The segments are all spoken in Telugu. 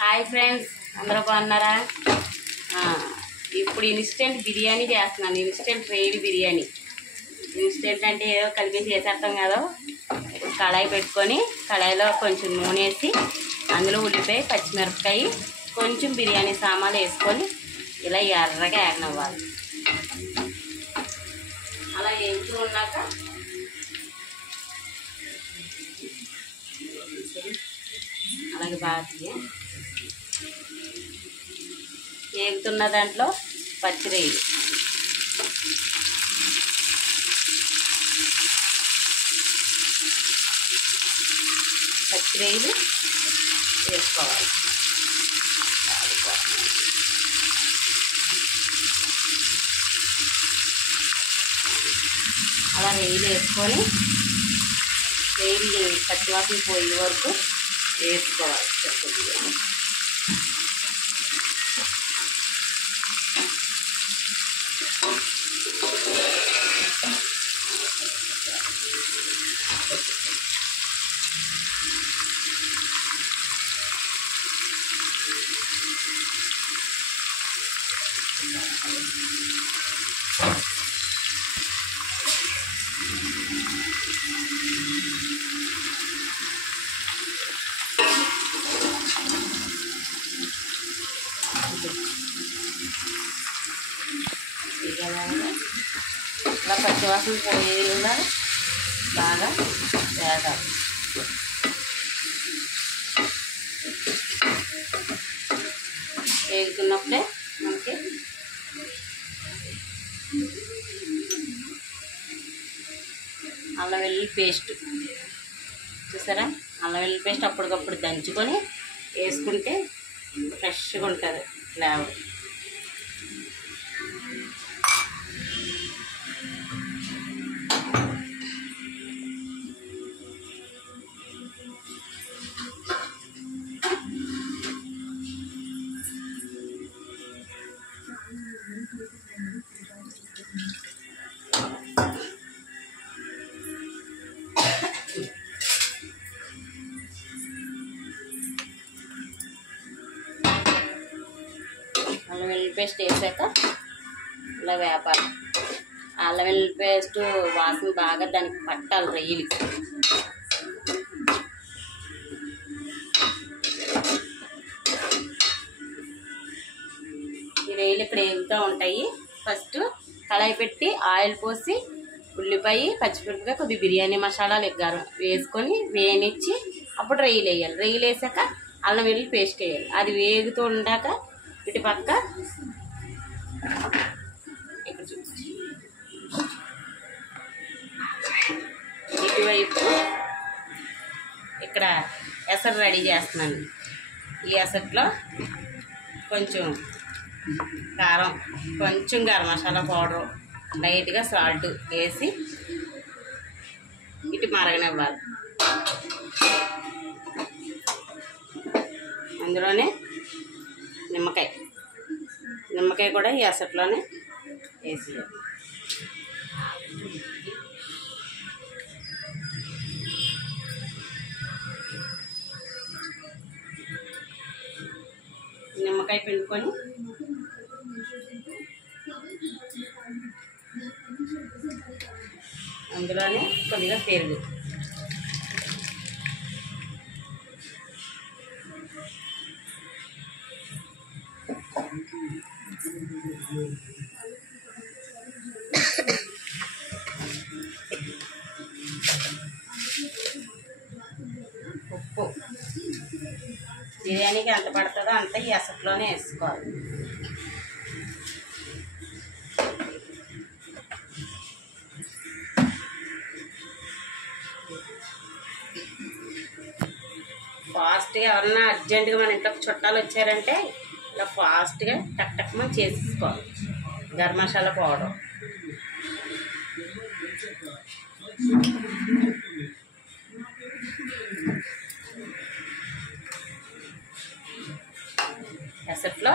హాయ్ ఫ్రెండ్స్, అందరూ బాగున్నారా? ఇప్పుడు ఇన్స్టెంట్ బిర్యానీ చేస్తున్నాను. Instant ride biryani. ఇన్స్టెంట్ అంటే ఏదో కలిపి చేసేస్తాం కదా. కళాయి పెట్టుకొని కళాయిలో కొంచెం నూనె వేసి అందులో ఉల్లిపాయ, పచ్చిమిరపకాయ, కొంచెం బిర్యానీ సామాన్లు వేసుకొని ఇలా ఎర్రగా యాగనివ్వాలి. అలా వేస్తూ ఉన్నాక అలాగే బాగా వేగుతున్న దాంట్లో పచ్చిరొయ్యలు, వేసుకోవాలి. అలా రొయ్యలు వేసుకొని రొయ్యలు పచ్చివాసన పోయే వరకు వేసుకోవాలి. చెప్పుకోవాలి. ఇలా పచ్చివాసన పోయేలా బాగా వేగాలి. వేగుతున్నప్పుడే మనకి అల్లం వెల్లుల్లి పేస్ట్ చూసారా? అల్లం వెల్లుల్లి పేస్ట్ అప్పటికప్పుడు దంచుకొని వేసుకుంటే ఫ్రెష్గా ఉంటుంది ఫ్లేవర్. అల్లం వెల్లుల్లి పేస్ట్ వేసాక ఇలా వేపాలి. అల్లం వెల్లుల్లి పేస్ట్ వాసన బాగా దానికి పట్టాలి రొయ్యలకి. ఈ రొయ్యలు ఇక్కడ వేగుతూ ఉంటాయి. ఫస్ట్ కళాయి పెట్టి ఆయిల్ పోసి ఉల్లిపాయ, పచ్చిమిరపకాయ, కొద్ది బిర్యానీ మసాలాలు వేసుకొని వేయనిచ్చి అప్పుడు రొయ్యలు వేయాలి. రొయ్యలు వేసాక అల్లం వెల్లుల్లి పేస్ట్ వేయాలి. అది వేగుతూ ఉండాక ఇటు పక్క ఇక్కడ చూసి ఇటువైపు ఇక్కడ ఎసరు రెడీ చేస్తున్నాను. ఈ ఎసట్లో కొంచెం కారం, కొంచెం గరం మసాలా పౌడరు, లైట్గా సాల్ట్ వేసి ఇటు మరగనివ్వాలి. అందులోనే నిమ్మకాయ కూడా ఈ అసట్లోనే వేసి నిమ్మకాయ పిండుకొని అందులోనే కొద్దిగా పెరుగు, ఉప్పు, బిర్యానీకి ఎంత పడుతుందో అంత ఈ అసట్లోనే వేసుకోవాలి. ఫాస్ట్గా ఎవరన్నా అర్జెంటుగా మన ఇంట్లోకి చుట్టాలు వచ్చారంటే ఇలా ఫాస్ట్గా టక్ మనం చేసేసుకోవాలి. గరం మసాలా పౌడర్, ఎసట్లో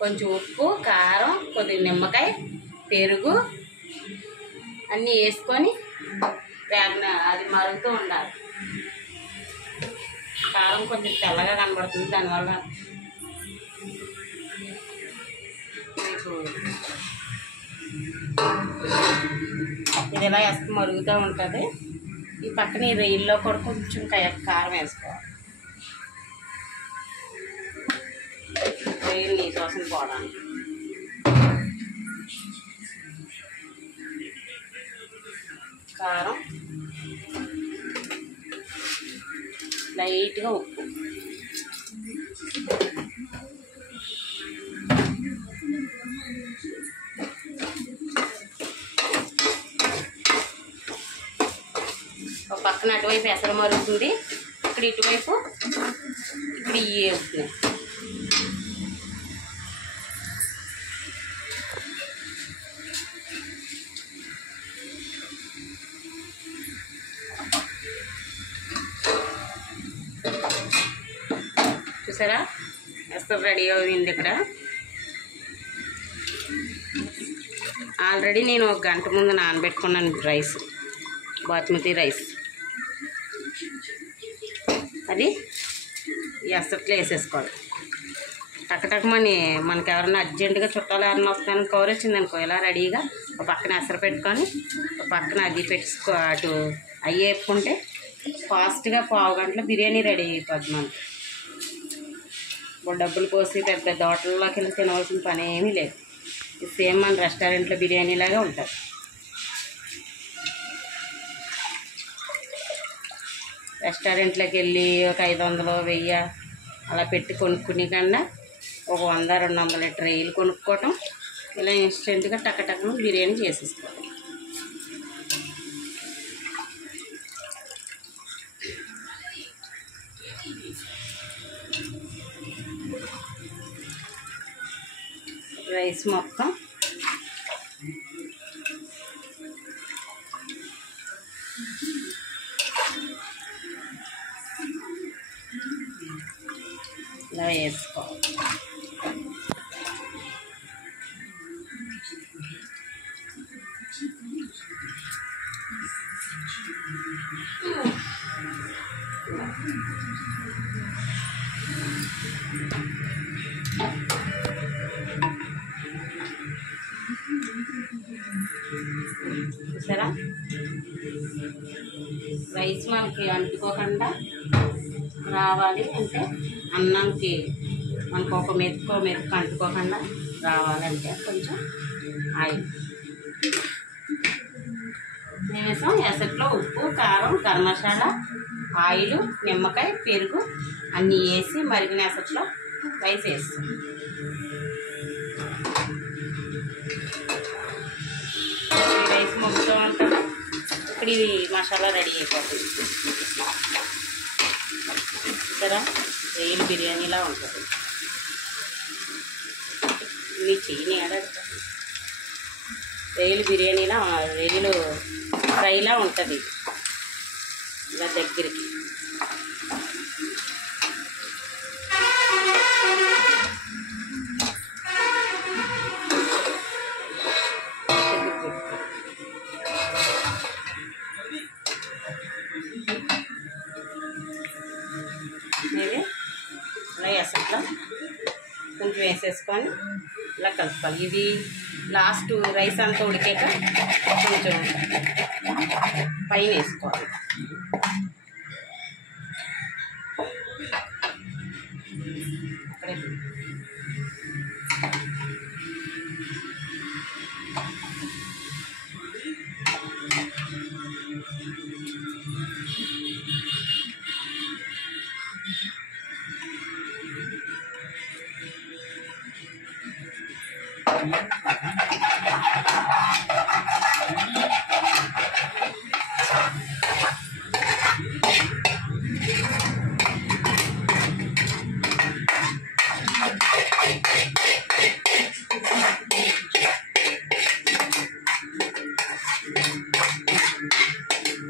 కొంచెం ఉప్పు, కారం, కొద్దిగా నిమ్మకాయ, పెరుగు అన్నీ వేసుకొని అది మరుగుతూ ఉండాలి. కారం కొంచెం తెల్లగా కనబడుతుంది, దానివల్ల మీకు ఇది ఇలా వేసుకుని మరుగుతూ ఉంటుంది. ఈ పక్కన ఈ రొయ్యల్లో కూడా కొంచెం కారం వేసుకోవాలి, రొయ్యలు నీసు వాసన పోవడానికి. కారం, లైట్గా ఉప్పు, ఒక పక్కన అటువైపు ఎసరు మరుగుతుంది, ఇక్కడ ఇటువైపు ఇక్కడ ఇవి వేస్తున్నాయి. చూసారా ఎసరు రెడీ అయింది. ఇక్కడ ఆల్రెడీ నేను 1 గంట ముందు నానబెట్టుకున్నాను రైస్, బాస్మతి రైస్. అది ఈ ఎసట్లో వేసేసుకోవాలి. టక్కటక్కమని మనకి ఎవరైనా అర్జెంటుగా చుట్టాలు ఎవరైనా వస్తానని కవర్ వచ్చింది అనుకో, ఇలా రెడీగా ఒక పక్కన ఎసరు పెట్టుకొని ఒక పక్కన అది పెట్టుకో, అటు అవి వేపుకుంటే ఫాస్ట్గా 1/2 గంటలో బిర్యానీ రెడీ అయిపోద్ది. మనకి ఇప్పుడు డబ్బులు పోసి పెద్ద పెద్ద హోటల్లోకి వెళ్ళి తినవలసిన పని ఏమీ లేదు. ఇది సేమ్ మన రెస్టారెంట్లో బిర్యానీలాగా ఉంటుంది. రెస్టారెంట్లోకి వెళ్ళి ఒక 500 1000 అలా పెట్టి కొనుక్కునే కన్నా ఒక 100-200 ట్రైలు కొనుక్కోవటం, ఇలా ఇన్స్టెంట్గా టక్కటక్కను బిర్యానీ చేసేసుకోవడం. రైస్ మొత్తం ఇలా వేసుకోవాలి. చూసారా రైస్ మనకి అంటుకోకుండా రావాలి అంటే, అన్నంకి మనకు ఒక మెతుకు అంటుకోకుండా రావాలంటే కొంచెం ఆయిల్ వేసాం. ఎసట్లో ఉప్పు, కారం, గరం మసాలా, ఆయిల్, నిమ్మకాయ, పెరుగు అన్నీ వేసి మరిగిన ఎసట్లో రైస్ వేస్తాం. రైస్ మొగ్గుతూ ఉంటుంది. ఇక్కడ ఇది మసాలా రెడీ అయిపోతుంది. ఇక్కడ రొయ్యలు బిర్యానీలా ఉంటుంది. మీ చెయ్యిని ఆడతారు. రొయ్యలు బిర్యానీలా, రొయ్యలు ఫ్రైలా ఉంటుంది ఇలా దగ్గరికి. ఇలా ఎసట్లో కొంచెం వేసేసుకొని ఇలా కలుపుకోవాలి. ఇది లాస్ట్ రైస్ అంతా ఉడికాక కొంచెం పైన వేసుకోవాలి. అక్కడే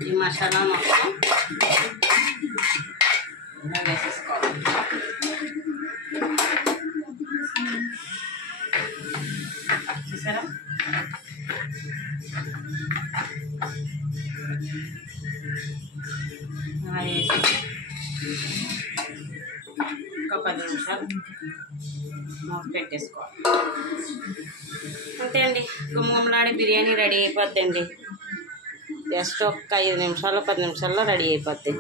ఈ మసాలా మొత్తం ఇలా వేసేసుకోవాలి. ఒక 10 నిమిషాలు మూత పెట్టేసుకోవాలి. అంతే అండి, గుమ్మగుమ్మలాడే బిర్యానీ రెడీ అయిపోద్దండి. జస్ట్ ఒక 5 నిమిషాలు 10 నిమిషాల్లో రెడీ అయిపోద్ది.